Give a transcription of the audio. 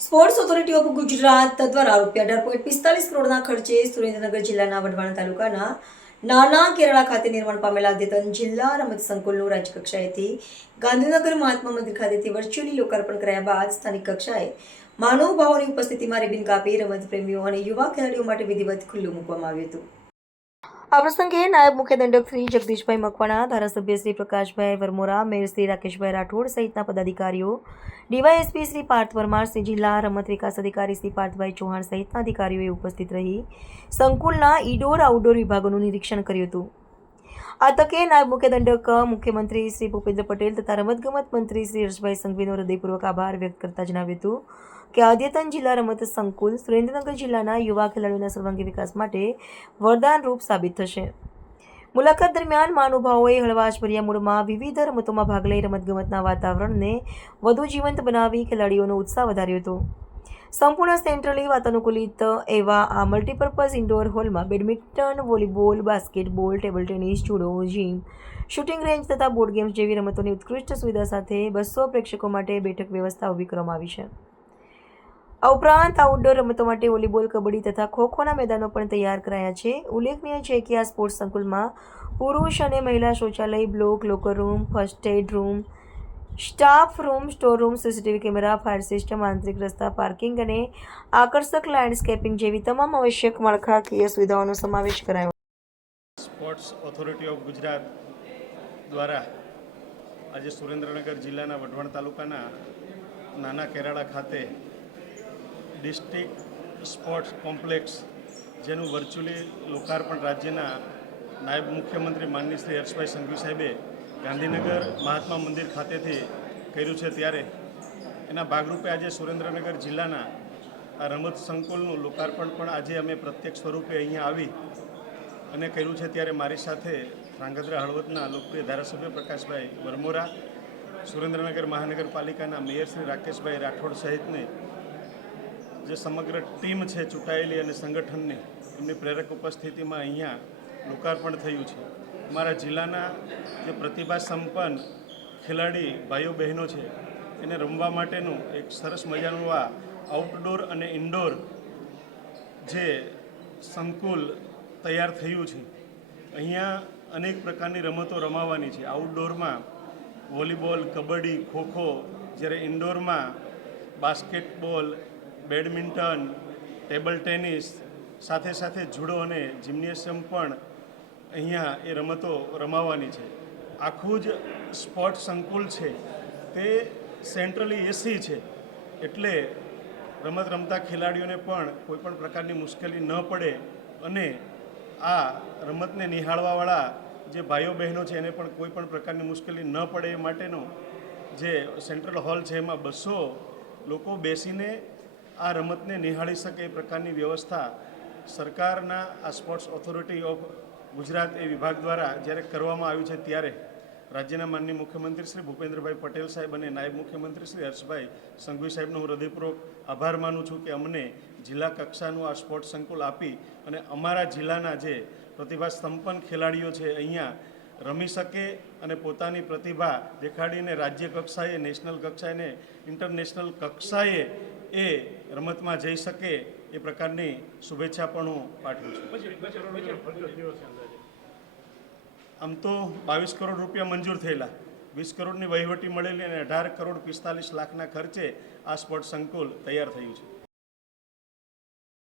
Sports authority of Gujarat દ્વારા ₹18.45 કરોડના ખર્ચે સુરેન્દ્રનગર જિલ્લાના વઢવાણ તાલુકાના નાના કેરાળા ખાતે નિર્માણ પામેલા અદ્યતન જિલ્લા રમત સંકુલનું રાજ્ય કક્ષાએથી ગાંધીનગર મહાત્મા મંદિર ખાતેથી વર્ચ્યુઅલી લોકાર્પણ કરાયા બાદ સ્થાનિક કક્ષાએ મહાનુભાવોની ઉપસ્થિતિમાં રિબિન કાપી રમત પ્રેમીઓ અને યુવા ખેલાડીઓ માટે વિધિવત ખુલ્લું મૂકવામાં આવ્યું હતું। આ પ્રસંગે નાયબ મુખ્ય દંડક શ્રી જગદીશભાઈ મકવાણા, ધારાસભ્ય શ્રી પ્રકાશભાઈ વરમોરા, મેયર શ્રી રાકેશભાઈ રાઠોડ સહિતના પદાધિકારીઓ, ડીવાયએસપી શ્રી પાર્થ પરમાર, શ્રી જિલ્લા રમત વિકાસ અધિકારી શ્રી પાર્થભાઈ ચૌહાણ સહિતના અધિકારીઓએ ઉપસ્થિત રહી સંકુલના ઇન્ડોર આઉટડોર વિભાગોનું નિરીક્ષણ કર્યું હતું। આ તકે નાયબ મુખ્ય દંડક મુખ્યમંત્રી શ્રી ભૂપેન્દ્ર પટેલ તથા રમતગમત મંત્રી શ્રી હર્ષભાઈ સંઘવીનો હૃદયપૂર્વક આભાર વ્યક્ત કરતા જણાવ્યું હતું કે અદ્યતન જિલ્લા રમત સંકુલ સુરેન્દ્રનગર જિલ્લાના યુવા ખેલાડીઓના સર્વાંગી વિકાસ માટે વરદાન રૂપ સાબિત થશે। મુલાકાત દરમિયાન મહાનુભાવોએ હળવાશભર્યા મૂડમાં વિવિધ રમતોમાં ભાગ લઈ રમતગમતના વાતાવરણને વધુ જીવંત બનાવી ખેલાડીઓનો ઉત્સાહ વધાર્યો હતો। સંપૂર્ણ સેન્ટ્રલી વાતાનુકૂલિત એવા આ મલ્ટીપર્પઝ ઇન્ડોર હોલમાં badminton, volleyball, basketball, table tennis, judo, gym, shooting range તથા બોર્ડ ગેમ્સ જેવી રમતોની ઉત્કૃષ્ટ સુવિધા સાથે 200 પ્રેક્ષકો માટે બેઠક વ્યવસ્થા ઊભી કરવામાં આવી છે। આ ઉપરાંત આઉટડોર રમતો માટે વોલીબોલ, કબડ્ડી તથા ખોખોના મેદાનો પણ તૈયાર કરાયા છે। ઉલ્લેખનીય છે કે આ સ્પોર્ટ્સ સંકુલમાં પુરુષ અને મહિલા શૌચાલય block, locker room, first aid room, staff room, store room, CCTV camera, fire system, આંતરિક રસ્તા, પાર્કિંગ અને આકર્ષક લેન્ડસ્કેપિંગ જેવી તમામ આવશ્યક માળખાકીય સુવિધાઓનો સમાવેશ કરાયો છે। સ્પોર્ટ્સ ઓથોરિટી ઓફ ગુજરાત દ્વારા આજે સુરેન્દ્રનગર જિલ્લાના વઢવાણ તાલુકાના નાના કેરાળા ખાતે ડિસ્ટ્રિક્ટ સ્પોર્ટ્સ કોમ્પ્લેક્સ જેનું વર્ચ્યુઅલી લોકાર્પણ રાજ્યના નાયબ મુખ્યમંત્રી માનનીય શ્રી હર્ષભાઈ સંઘવી સાહેબે ગાંધીનગર મહાત્મા મંદિર ખાતેથી કર્યું છે, ત્યારે એના ભાગરૂપે આજે સુરેન્દ્રનગર જિલ્લાના આ રમત સંકુલનું લોકાર્પણ પણ આજે અમે પ્રત્યક્ષ સ્વરૂપે અહીંયા આવી અને કર્યું છે। ત્યારે મારી સાથે ધ્રાંગધ્રા હળવદના લોકપ્રિય ધારાસભ્ય પ્રકાશભાઈ વરમોરા, સુરેન્દ્રનગર મહાનગરપાલિકાના મેયર શ્રી રાકેશભાઈ રાઠોડ સહિતની જે સમગ્ર ટીમ છે ચૂંટાયેલી અને સંગઠનની, એમની પ્રેરક ઉપસ્થિતિમાં અહીંયા લોકાર્પણ થયું છે। અમારા જિલ્લાના જે પ્રતિભા સંપન્ન ખેલાડી ભાઈઓ બહેનો છે એને રમવા માટેનું એક સરસ મજાનું આ આઉટડોર અને ઇન્ડોર જે સંકુલ તૈયાર થયું છે। અહીંયા અનેક પ્રકારની રમતો રમાવાની છે। આઉટડોરમાં વોલીબોલ, કબડ્ડી, ખોખો, જ્યારે ઇન્ડોરમાં બાસ્કેટબોલ, બેડમિન્ટન, ટેબલ ટેનિસ, સાથે સાથે જુડો અને જિમ્નેશિયમ પણ અહીંયા એ રમતો રમાવાની છે। આખું જ સ્પોર્ટ સંકુલ છે તે સેન્ટ્રલી એસી છે, એટલે રમત રમતા ખેલાડીઓને પણ કોઈપણ પ્રકારની મુશ્કેલી ન પડે અને આ રમતને નિહાળવાવાળા જે ભાઈઓ બહેનો છે એને પણ કોઈ પણ પ્રકારની મુશ્કેલી ન પડે એ માટેનો જે સેન્ટ્રલ હોલ છે એમાં 200 લોકો બેસીને આ રમતને નિહાળી શકે એ પ્રકારની વ્યવસ્થા સરકારના આ સ્પોર્ટ્સ ઓથોરિટી ઓફ ગુજરાત એ વિભાગ દ્વારા જ્યારે કરવામાં આવ્યું છે, ત્યારે રાજ્યના માનનીય મુખ્યમંત્રી શ્રી ભૂપેન્દ્રભાઈ પટેલ સાહેબ અને નાયબ મુખ્યમંત્રી શ્રી હર્ષભાઈ સંઘવી સાહેબનો હું હૃદયપૂર્વક આભાર માનું છું કે અમને જિલ્લા કક્ષાનું આ સ્પોર્ટ્સ સંકુલ આપી અને અમારા જિલ્લાના જે પ્રતિભા સંપન્ન ખેલાડીઓ છે અહીંયા રમી શકે અને પોતાની પ્રતિભા દેખાડીને રાજ્ય કક્ષાએ, નેશનલ કક્ષાએ ને ઇન્ટરનેશનલ કક્ષાએ એ રમતમાં જઈ શકે એ પ્રકારની શુભેચ્છા પણ હું પાઠવું છું। આમ તો 22 કરોડ રૂપિયા મંજૂર થયેલા, 20 કરોડની વહીવટી મળેલી અને 18 કરોડ 45 લાખના ખર્ચે આ સ્પોર્ટ્સ સંકુલ તૈયાર થયું છે।